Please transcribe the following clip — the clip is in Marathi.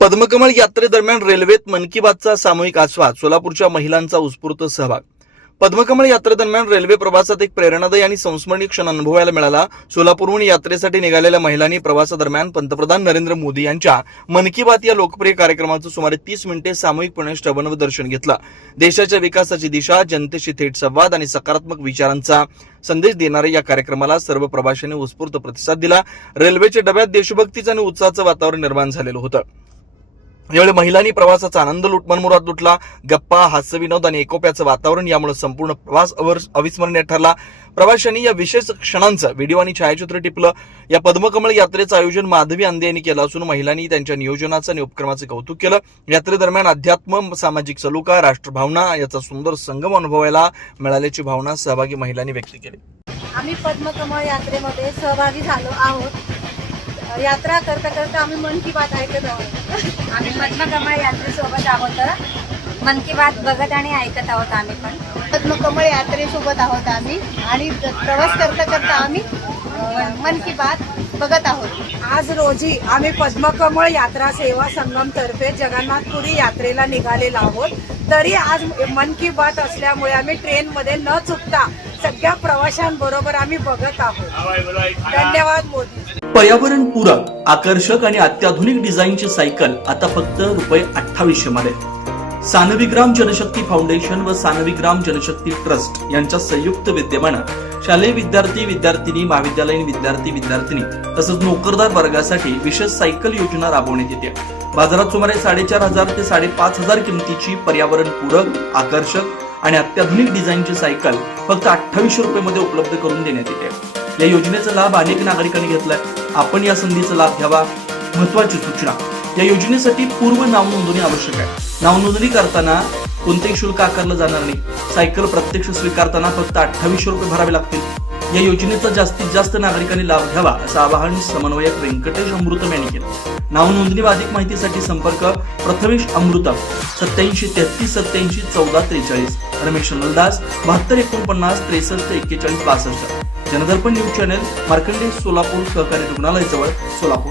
पद्मकमळ यात्रेदरम्यान रेल्वेत मन की बातचा सामूहिक आस्वाद, सोलापूरच्या महिलांचा उत्स्फूर्त सहभाग. पद्मकमळ यात्रेदरम्यान रेल्वे प्रवासात एक प्रेरणादायी आणि संस्मरणीय क्षण अनुभवायला मिळाला. सोलापूरहून यात्रेसाठी निघालेल्या महिलांनी प्रवासादरम्यान पंतप्रधान नरेंद्र मोदी यांच्या मन की बात या लोकप्रिय कार्यक्रमाचं सुमारे 30 मिनिटे सामूहिकपणे श्रवण व दर्शन घेतलं. देशाच्या विकासाची दिशा, जनतेशी थेट संवाद आणि सकारात्मक विचारांचा संदेश देणाऱ्या या कार्यक्रमाला सर्व प्रवाशांनी उत्स्फूर्त प्रतिसाद दिला. रेल्वेच्या डब्यात देशभक्तीचं आणि उत्साहाचं वातावरण निर्माण झालेलं होतं. यावेळी महिलांनी प्रवासाचा आनंद मनमुराद लुटला. गप्पा, हास्यविनोद आणि एकोप्याचं वातावरण यामुळे संपूर्ण प्रवास अविस्मरणीय ठरला. प्रवाशांनी या विशेष क्षणांचं व्हिडिओ आणि छायाचित्र टिपलं. या पद्मकमळ यात्रेचं आयोजन माधवी आंदे यांनी केलं असून महिलांनी त्यांच्या नियोजनाचं आणि उपक्रमाचं कौतुक केलं. यात्रेदरम्यान अध्यात्म, सामाजिक सलोखा, राष्ट्रभावना याचा सुंदर संगम अनुभवायला मिळाल्याची भावना सहभागी महिलांनी व्यक्त केली. आम्ही पद्मकमळ यात्रेमध्ये सहभागी झालो आहोत. यात्रा करता करता आम्ही मन की बात ऐकत आहोत. आम्ही पद्मकमळ यात्रेसोबत आहोत. मन की बात बघत आणि ऐकत आहोत. आम्ही पण पद्मकमळ यात्रेसोबत आहोत आम्ही, आणि प्रवास करता करता आम्ही मन की बात बघत आहोत. आज रोजी आम्ही पद्मकमळ यात्रा सेवा संगम तर्फे जगन्नाथपुरी यात्रेला निघालेलो आहोत. तरी आज मन की बात असल्यामुळे आम्ही ट्रेनमध्ये न चुकता सगळ्या प्रवाशांबरोबर आम्ही बघत आहोत. धन्यवाद मोदी. पर्यावरणपूरक, आकर्षक आणि अत्याधुनिक डिझाईनची सायकल आता फक्त ₹2800 मध्ये. सानविग्राम जनशक्ती फाउंडेशन व सानविग्राम जनशक्ती ट्रस्ट यांच्या संयुक्त विद्यमानं शालेय विद्यार्थी, विद्यार्थिनी, महाविद्यालयीन विद्यार्थी, विद्यार्थिनी तसंच नोकरदार वर्गासाठी विशेष सायकल योजना राबवण्यात येते. बाजारात सुमारे 4500 ते 5500 किमतीची पर्यावरणपूरक, आकर्षक आणि अत्याधुनिक डिझाईनची सायकल फक्त ₹2800 मध्ये उपलब्ध करून देण्यात येते. या योजनेचा लाभ अनेक नागरिकांनी घेतलाय. आपण या संधीचा लाभ घ्यावा. महत्वाची सूचना, या योजनेसाठी पूर्व नाव नोंदणी आवश्यक आहे. नाव नोंदणी करताना कोणतेही शुल्क आकारलं जाणार नाही. सायकल प्रत्यक्ष स्वीकारताना फक्त ₹2800 भरावे लागतील. या योजनेचा जास्तीत जास्त नागरिकांनी लाभ घ्यावा असं आवाहन समन्वयक व्यंकटेश अमृतम यांनी केलं. नाव नोंदणी व अधिक माहितीसाठी संपर्क प्रथमेश अमृतम 87 33 87 14 43, रमेश नलदास 72 49 63 41 62. जनदर्पण न्यूज चॅनल, मार्कंडेय सोलापूर सहकारी रुग्णालय जवळ, सोलापूर.